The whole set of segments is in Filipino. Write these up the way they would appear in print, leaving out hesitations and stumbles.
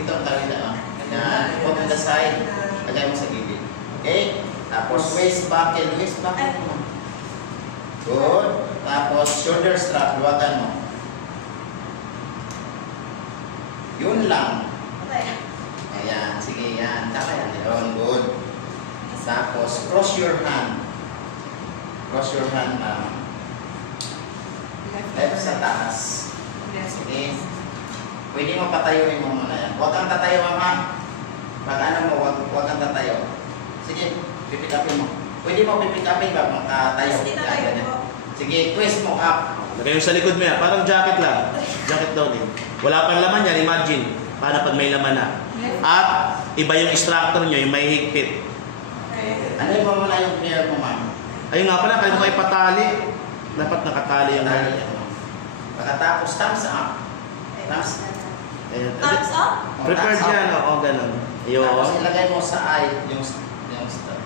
dito ang kabila. Ayan. Put on the side. Lagay mo sa gilid. Okay? Tapos waist buckle. Waist buckle mo. Good. Tapos shoulder strap. Luwagan mo. Yun lang. Ayan. Sige, yan. Tama yan. Yun. Good. Tapos cross your hand. Cross your hand na left sa taas. Sige. Pwede mo patayuin mo muna yan. Huwag kang tatayo, mama. Pag ano mo, huwag kang tatayo. Sige, pipick upin mo. Pwede mo pipick upin ba makatayo? Sige, twist mo up. Lagay mo sa likod mo yan. Parang jacket lang. Jacket daw din. Wala pang laman yan. Imagine. Paano pag may laman na. At iba yung instructor nyo, yung may higpit. Ano yung muna yung clear mo, ma'am? Ayun nga pala, kaya mo ipatali. Dapat nakatali yung Tali yan, ma'am. Pagkatapos, thumbs up. Thumbs up. Ayun. Thumbs up? Prepared Thumbs up. yan. Oo, ganun. Ayun. Tapos ilagay mo sa eye yung strap.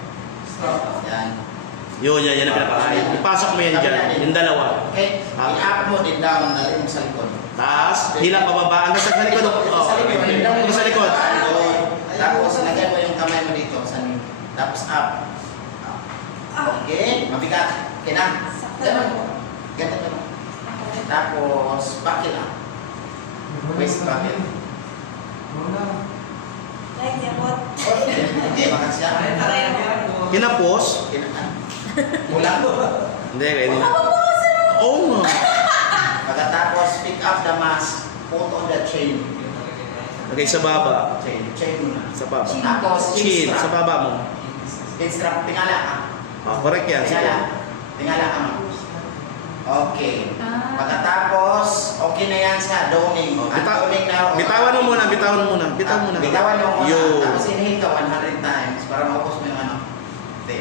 Yan. Yun, yan ang pinaka-eye. Ipasok mo yan dyan. Yung dalawa. Okay? I-up mo din down. Dali mo sa likod. Taas, hilang pababa. Hanggang sa likod. Oo. Hanggang sa likod. Tapos ilagay mo yung kamay mo dito. Tapos up. Okay? Mabigat. Okay na? Ganun mo. Ganun mo. Tapos buckle up. Waist buckle. Like the what? Okay, baka siya. Kinapos. Kulang. Hindi, pwede na. Oo nga. Pagkatapos, pick up the mask. Put on the chain. Lagay sa baba. Chain mo na. Sa baba. Tapos, Chin, sa baba mo. Instruct, tingala ka. Correct yan. Sige. Tingala ka mo. Okay. Pagkatapos, okay na yan sa doning. Ang doning na... Bitawan mo muna, bitawan mo muna. Bitawan mo muna. Bitawan mo muna. Yo. Tapos inhale ka 100 times para maubos mo yung ano. Okay,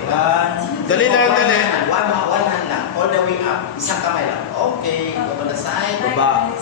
Dali lang, dali. One hand lang. All the way up. Isang kamay lang. Okay. Go to the side. Baba.